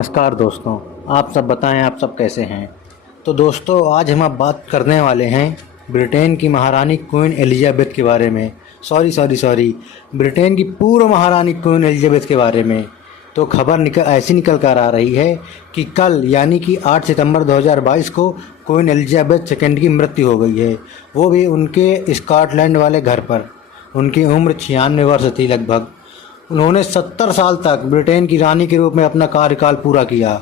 नमस्कार दोस्तों। आप सब बताएं, आप सब कैसे हैं। तो दोस्तों, आज हम बात करने वाले हैं ब्रिटेन की महारानी क्वीन एलिजाबेथ के बारे में। सॉरी, ब्रिटेन की पूर्व महारानी क्वीन एलिजाबेथ के बारे में। तो खबर ऐसी निकल कर आ रही है कि कल यानी कि 8 सितंबर 2022 को क्वीन एलिजाबेथ सेकेंड की मृत्यु हो गई है, वो भी उनके स्कॉटलैंड वाले घर पर। उनकी उम्र 96 वर्ष थी लगभग। उन्होंने 70 साल तक ब्रिटेन की रानी के रूप में अपना कार्यकाल पूरा किया।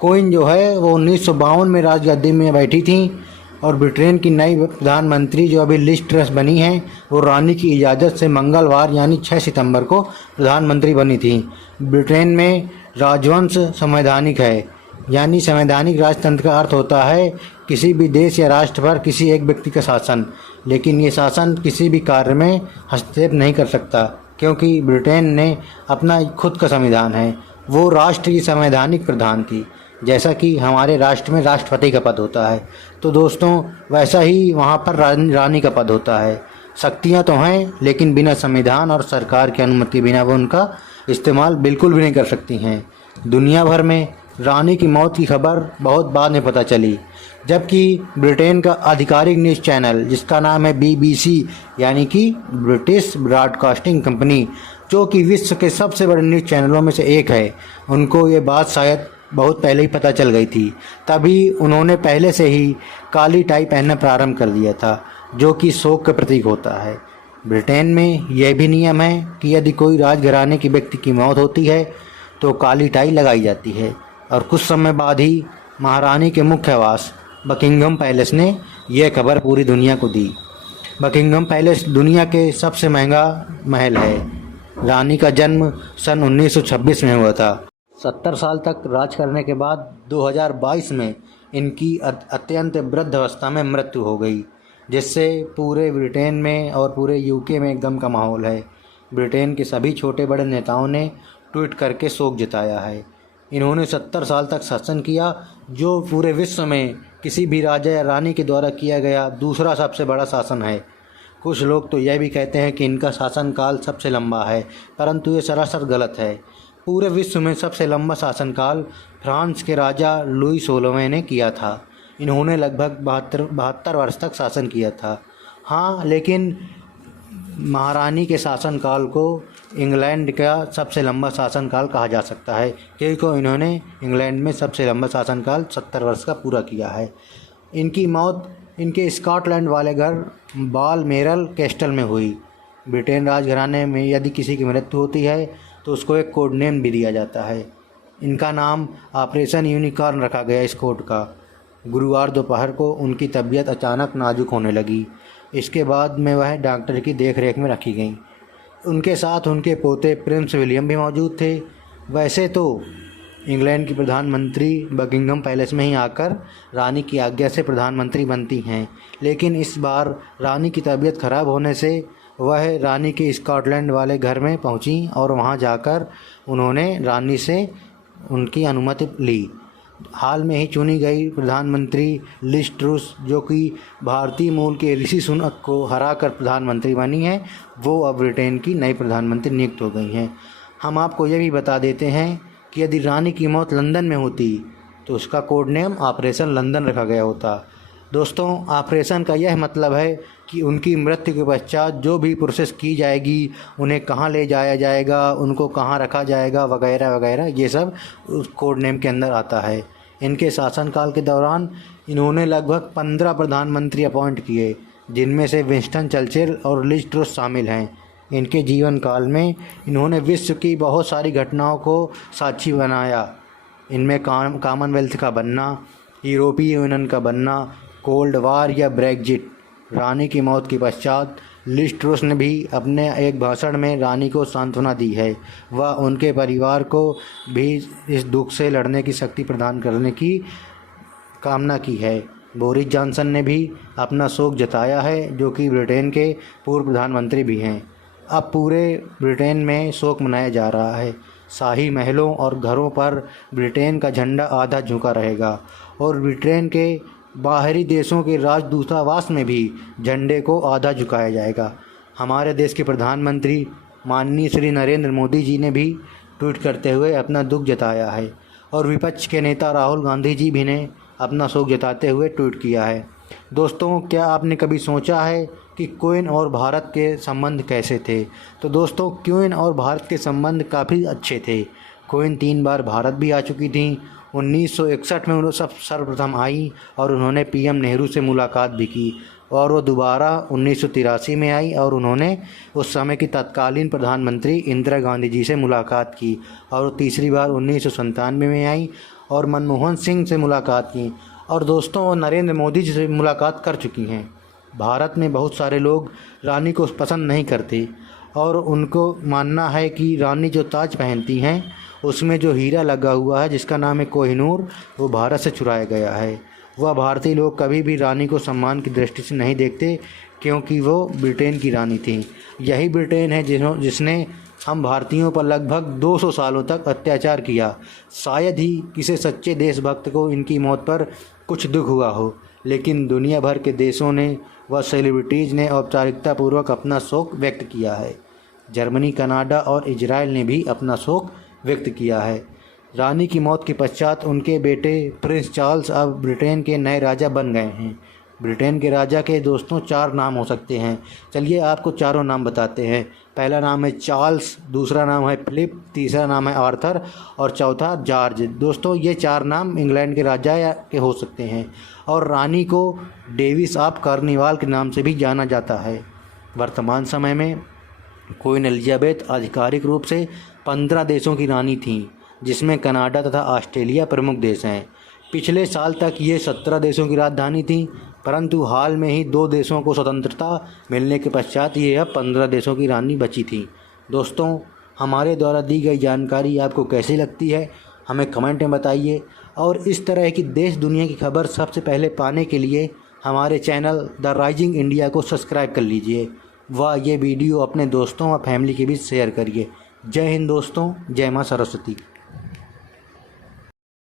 क्वीन जो है वो 1952 में राजगद्दी में बैठी थी और ब्रिटेन की नई प्रधानमंत्री जो अभी लिज ट्रस बनी हैं, वो रानी की इजाज़त से मंगलवार यानी 6 सितंबर को प्रधानमंत्री बनी थी। ब्रिटेन में राजवंश संवैधानिक है, यानी संवैधानिक राजतंत्र का अर्थ होता है किसी भी देश या राष्ट्र पर किसी एक व्यक्ति का शासन, लेकिन ये शासन किसी भी कार्य में हस्तक्षेप नहीं कर सकता, क्योंकि ब्रिटेन ने अपना खुद का संविधान है। वो राष्ट्र की संवैधानिक प्रधान थी, जैसा कि हमारे राष्ट्र में राष्ट्रपति का पद होता है। तो दोस्तों, वैसा ही वहाँ पर रानी का पद होता है। शक्तियाँ तो हैं, लेकिन बिना संविधान और सरकार की अनुमति बिना वो उनका इस्तेमाल बिल्कुल भी नहीं कर सकती हैं। दुनिया भर में रानी की मौत की खबर बहुत बाद में पता चली, जबकि ब्रिटेन का आधिकारिक न्यूज़ चैनल जिसका नाम है BBC यानी कि ब्रिटिश ब्रॉडकास्टिंग कंपनी, जो कि विश्व के सबसे बड़े न्यूज़ चैनलों में से एक है, उनको ये बात शायद बहुत पहले ही पता चल गई थी। तभी उन्होंने पहले से ही काली टाई पहनना प्रारंभ कर दिया था, जो कि शोक का प्रतीक होता है। ब्रिटेन में यह भी नियम है कि यदि कोई राजघराने की व्यक्ति की मौत होती है तो काली टाई लगाई जाती है। और कुछ समय बाद ही महारानी के मुख्य आवास बकिंघम पैलेस ने यह खबर पूरी दुनिया को दी। बकिंघम पैलेस दुनिया के सबसे महंगा महल है। रानी का जन्म सन 1926 में हुआ था। 70 साल तक राज करने के बाद 2022 में इनकी अत्यंत वृद्ध अवस्था में मृत्यु हो गई, जिससे पूरे ब्रिटेन में और पूरे UK में एकदम का माहौल है। ब्रिटेन के सभी छोटे बड़े नेताओं ने ट्वीट करके शोक जताया है। इन्होंने 70 साल तक शासन किया, जो पूरे विश्व में किसी भी राजा या रानी के द्वारा किया गया दूसरा सबसे बड़ा शासन है। कुछ लोग तो यह भी कहते हैं कि इनका शासनकाल सबसे लंबा है, परंतु ये सरासर गलत है। पूरे विश्व में सबसे लंबा शासनकाल फ्रांस के राजा लुई 16वें ने किया था। इन्होंने लगभग 72 वर्ष तक शासन किया था। हाँ, लेकिन महारानी के शासनकाल को इंग्लैंड का सबसे लंबा शासनकाल कहा जा सकता है, क्योंकि इन्होंने इंग्लैंड में सबसे लंबा शासनकाल 70 वर्ष का पूरा किया है। इनकी मौत इनके स्कॉटलैंड वाले घर बालमेरल कैस्टल में हुई। ब्रिटेन राजघराने में यदि किसी की मृत्यु होती है तो उसको एक कोड नेम भी दिया जाता है। इनका नाम ऑपरेशन यूनिकॉर्न रखा गया इस कोड का। गुरुवार दोपहर को उनकी तबीयत अचानक नाजुक होने लगी। इसके बाद में वह डॉक्टर की देखरेख में रखी गई। उनके साथ उनके पोते प्रिंस विलियम भी मौजूद थे। वैसे तो इंग्लैंड की प्रधानमंत्री बकिंघम पैलेस में ही आकर रानी की आज्ञा से प्रधानमंत्री बनती हैं, लेकिन इस बार रानी की तबीयत खराब होने से वह रानी के स्कॉटलैंड वाले घर में पहुंची और वहां जाकर उन्होंने रानी से उनकी अनुमति ली। हाल में ही चुनी गई प्रधानमंत्री लिज ट्रुस, जो कि भारतीय मूल के ऋषि सुनक को हराकर प्रधानमंत्री बनी हैं, वो अब ब्रिटेन की नई प्रधानमंत्री नियुक्त हो गई हैं। हम आपको ये भी बता देते हैं कि यदि रानी की मौत लंदन में होती तो उसका कोड नेम ऑपरेशन लंदन रखा गया होता। दोस्तों, ऑपरेशन का यह मतलब है कि उनकी मृत्यु के पश्चात जो भी प्रोसेस की जाएगी, उन्हें कहाँ ले जाया जाएगा, उनको कहाँ रखा जाएगा, वगैरह वगैरह, ये सब उस कोड नेम के अंदर आता है। इनके शासनकाल के दौरान इन्होंने लगभग 15 प्रधानमंत्री अपॉइंट किए, जिनमें से विंस्टन चर्चिल और लिज ट्रुस शामिल हैं। इनके जीवन काल में इन्होंने विश्व की बहुत सारी घटनाओं को साक्षी बनाया। इनमें कॉमनवेल्थ का बनना, यूरोपीय यूनियन का बनना, कोल्ड वार या ब्रेग्जिट। रानी की मौत के पश्चात लिज ट्रुस ने भी अपने एक भाषण में रानी को सांत्वना दी है। वह उनके परिवार को भी इस दुख से लड़ने की शक्ति प्रदान करने की कामना की है। बोरिस जॉनसन ने भी अपना शोक जताया है, जो कि ब्रिटेन के पूर्व प्रधानमंत्री भी हैं। अब पूरे ब्रिटेन में शोक मनाया जा रहा है। शाही महलों और घरों पर ब्रिटेन का झंडा आधा झुका रहेगा और ब्रिटेन के बाहरी देशों के राजदूतावास में भी झंडे को आधा झुकाया जाएगा। हमारे देश के प्रधानमंत्री माननीय श्री नरेंद्र मोदी जी ने भी ट्वीट करते हुए अपना दुख जताया है। और विपक्ष के नेता राहुल गांधी जी भी ने अपना शोक जताते हुए ट्वीट किया है। दोस्तों, क्या आपने कभी सोचा है कि क्वीन और भारत के संबंध कैसे थे? तो दोस्तों, क्वीन और भारत के संबंध काफ़ी अच्छे थे। क्वीन 3 बार भारत भी आ चुकी थी। 1961 में उन्होंने सर्वप्रथम आई और उन्होंने पीएम नेहरू से मुलाकात भी की, और वो दोबारा 1983 में आई और उन्होंने उस समय की तत्कालीन प्रधानमंत्री इंदिरा गांधी जी से मुलाकात की, और वो तीसरी बार 1997 में आई और मनमोहन सिंह से मुलाकात की, और दोस्तों वो नरेंद्र मोदी जी से मुलाकात कर चुकी हैं। भारत में बहुत सारे लोग रानी को पसंद नहीं करते और उनको मानना है कि रानी जो ताज पहनती हैं उसमें जो हीरा लगा हुआ है जिसका नाम है कोहिनूर, वो भारत से चुराया गया है। वह भारतीय लोग कभी भी रानी को सम्मान की दृष्टि से नहीं देखते क्योंकि वो ब्रिटेन की रानी थी। यही ब्रिटेन है जिसने हम भारतीयों पर लगभग 200 सालों तक अत्याचार किया। शायद ही किसी सच्चे देशभक्त को इनकी मौत पर कुछ दुख हुआ हो, लेकिन दुनिया भर के देशों ने व सेलिब्रिटीज़ ने औपचारिकता पूर्वक अपना शोक व्यक्त किया है। जर्मनी, कनाडा और इजराइल ने भी अपना शोक व्यक्त किया है। रानी की मौत के पश्चात उनके बेटे प्रिंस चार्ल्स अब ब्रिटेन के नए राजा बन गए हैं। ब्रिटेन के राजा के दोस्तों 4 नाम हो सकते हैं। चलिए आपको चारों नाम बताते हैं। पहला नाम है चार्ल्स, दूसरा नाम है फिलिप, तीसरा नाम है आर्थर और चौथा जॉर्ज। दोस्तों ये 4 नाम इंग्लैंड के राजा के हो सकते हैं, और रानी को डेविस ऑफ कॉर्नवाल के नाम से भी जाना जाता है। वर्तमान समय में क्वीन एलिजाबेथ आधिकारिक रूप से 15 देशों की रानी थीं, जिसमें कनाडा तथा ऑस्ट्रेलिया प्रमुख देश हैं। पिछले साल तक ये 17 देशों की राजधानी थी, परंतु हाल में ही 2 देशों को स्वतंत्रता मिलने के पश्चात ये अब 15 देशों की रानी बची थी। दोस्तों, हमारे द्वारा दी गई जानकारी आपको कैसी लगती है हमें कमेंट में बताइए, और इस तरह की देश दुनिया की खबर सबसे पहले पाने के लिए हमारे चैनल द राइजिंग इंडिया को सब्सक्राइब कर लीजिए व ये वीडियो अपने दोस्तों व फैमिली के बीच शेयर करिए। जय हिंद दोस्तों, जय माँ सरस्वती।